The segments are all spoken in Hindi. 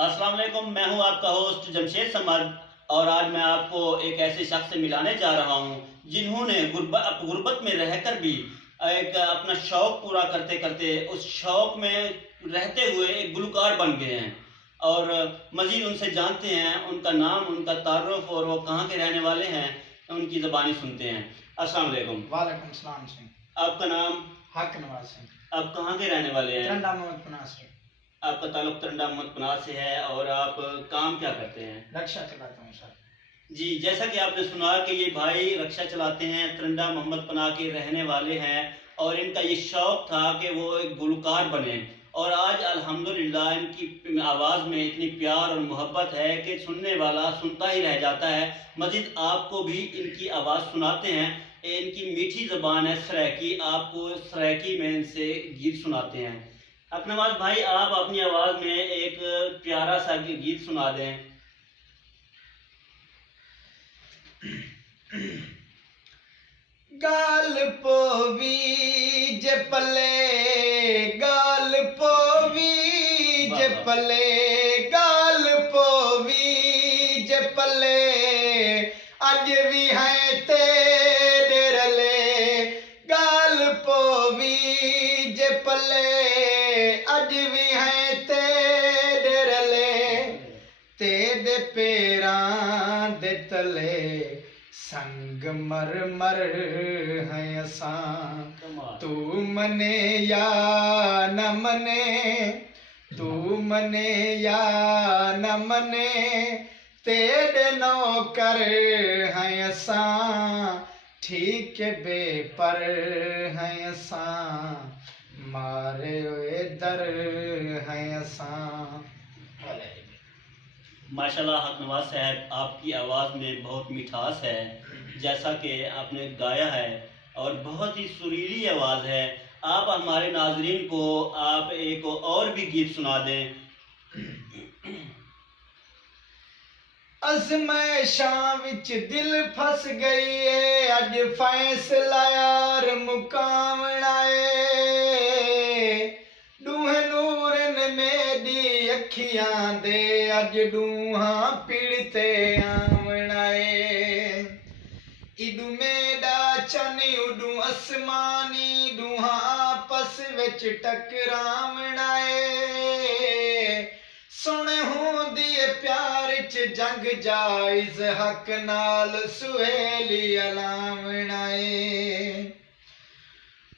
अस्सलाम वालेकुम, मैं हूं आपका होस्ट जमशेद समद। और आज मैं आपको एक ऐसे शख्स से मिलाने जा रहा हूं जिन्होंने गुर्बत में रहकर भी एक अपना शौक़ पूरा करते करते उस शौक़ में रहते हुए एक गुलकार बन गए हैं। और मज़ीद उनसे जानते हैं उनका नाम, उनका तारुफ और वो कहाँ के रहने वाले हैं, उनकी ज़बानी सुनते हैं। अस्सलाम वालेकुम। वालेकुम सलाम सिंह। आपका नाम? हक नवाज सिंह। आप कहाँ के रहने वाले हैं? तरंडा मोहम्मद पनाह से। आपका ताल्लुक तरंडा मोहम्मद पनाह से है और आप काम क्या करते हैं? रक्षा चलाता हूँ सर। जी, जैसा कि आपने सुना कि ये भाई रक्षा चलाते हैं, तरंडा मोहम्मद पनाह के रहने वाले हैं और इनका ये शौक़ था कि वो एक गुलकार बने। और आज अल्हम्दुलिल्लाह इनकी आवाज़ में इतनी प्यार और मोहब्बत है कि सुनने वाला सुनता ही रह जाता है। मज़ीद आपको भी इनकी आवाज़ सुनाते हैं। इनकी मीठी ज़बान है सराइकी, आपको सराइकी में इनसे गीत सुनाते हैं। अकनवाज भाई, आप अपनी आवाज़ में एक प्यारा सा गीत सुना दें। गाल पोवी जे पले, गाल पोवी जे पले, गाल पोवी जे पले, अज भी है तेरे रले। गाल पोवी जे पले, अज भी है तेरे रले। तेरे पैरां दे तले संग मर मर है असां। तू मने या न मने, तू मने या न मने, तेरे नौकर है असां। ठीक बेपर है असां, मारे ओए दर है असां। माशाल्लाह हकनवाज साहब, आपकी आवाज़ में बहुत मिठास है जैसा कि आपने गाया है और बहुत ही सुरीली आवाज़ है। आप हमारे नाजरीन को आप एक और भी गीत सुना दें। अज़मैशां विच दिल फस गई है, अज फैसला यार मुकावना है। दूहे नूरन मेरी अखियां दे, अज दूहा पिड़ते आवना है। इडू मेरा चन उडू आसमानी, दूहा आपस विच टकरावना है। सुन होंदी प्यार च जंग जायज़, हक नाल सुहेली अलावना है।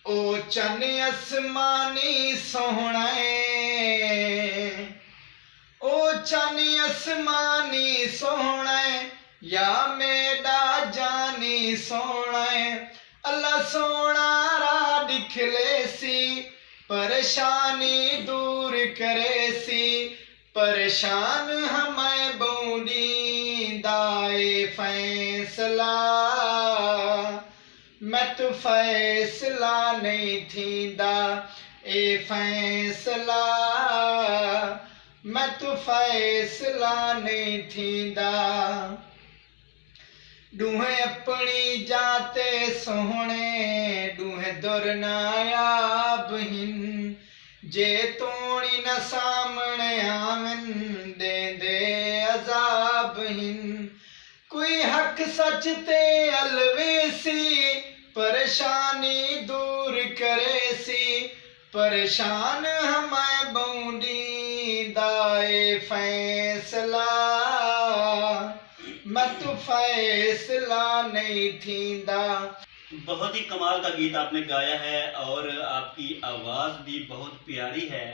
ओ चन आसमानी सोहना है, ओ चन आसमानी सोहना है, या मेरा जानी सोहना है। अल्लाह सोना रा दिखले सी, परेशानी दूर करे सी। परेशान हमें बूंदी दाए फैसला, मैं तो फैसला नहीं थींदा ए फैसला, मैं तो फैसला नहीं थींदा। दूहे अपनी जाते सोहने, दूहे दुर नायाब हिन। जे तोड़ी न सामने आवन, दे दे अजाब हिन। कोई हक सच ते अलवेसी, परेशानी दूर करे सी। परेशान हमें बूंदी दाए फैसला, मैं तो फैसला नहीं थींदा। बहुत ही कमाल का गीत आपने गाया है और आपकी आवाज़ भी बहुत प्यारी है।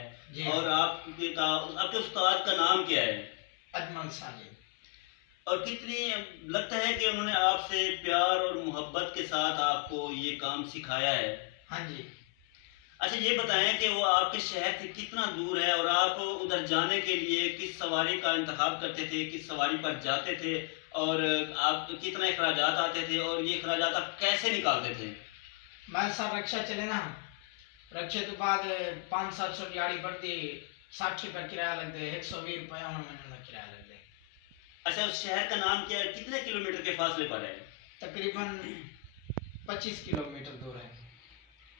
और आपके उस्ताद का नाम क्या है? अजमल साजिद। और कितनी लगता है कि उन्होंने आपसे प्यार और मोहब्बत के साथ आपको ये काम सिखाया है? हाँ जी। अच्छा, ये बताएं कि वो आपके शहर से कितना दूर है और आप उधर जाने के लिए किस सवारी का इंतखाब करते थे, किस सवारी पर जाते थे और आप कितना अखराजात आते थे और ये अखराजात आप कैसे निकालते थे? मैं सर रक्षा चले ना, रक्षे तो बाद 500-700 दिहाड़ी बढ़ती, 60 रुपये किराया लगते, 120 रुपये महीने किराया लगते। अच्छा, उस शहर का नाम क्या है? कितने किलोमीटर के फासले पर है? तकरीबन 25 किलोमीटर दूर है।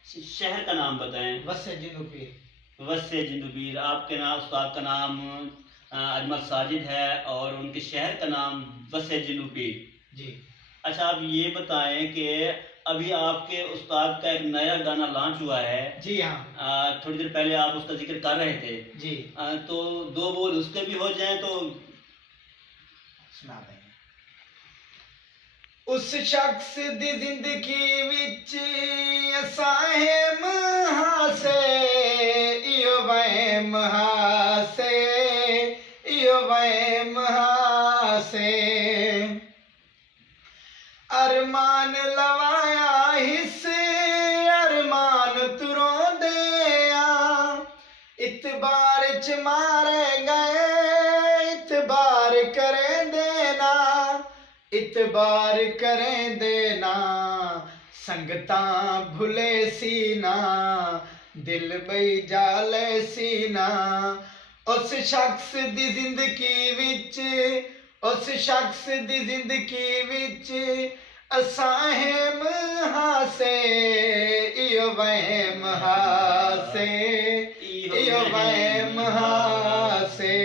शहर का नाम बताएं। वस्से जिंदूपीर। वस्से जिंदूपीर। आपके नाम, उस्ताद का नाम अजमल साजिद है और उनके शहर का नाम वसे जनूबी। जी। अच्छा, आप ये बताएं कि अभी आपके उस्ताद का एक नया गाना लॉन्च हुआ है। जी हाँ। थोड़ी देर पहले आप उसका जिक्र कर रहे थे। जी। तो दो बोल उसके भी हो जाएं तो सुना देंगे। उस शख्स दी जिंदगी विच असां हासे इयो वहम हासे इयो वहम हासे अरमान लवाया हिस अरमान तुरों दिया इतबार च मारे गए इतबार करें देना इतबार करें देना संगतां भुले सीना दिल बई जाले सीना उस शख्स दी जिंदगी विच उस शख्स दी जिंदगी विच असां हेम हासे इयो वहम हासे इयो वहम हासे।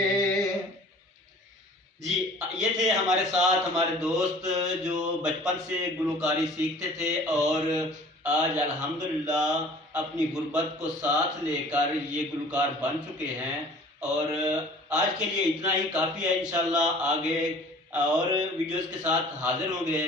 जी, ये थे हमारे साथ हमारे दोस्त जो बचपन से गुलकारी सीखते थे और आज अल्हम्दुलिल्लाह अपनी गुर्बत को साथ लेकर ये गुलकार बन चुके हैं। और आज के लिए इतना ही काफ़ी है। इंशाल्लाह आगे और वीडियोस के साथ हाजिर होंगे।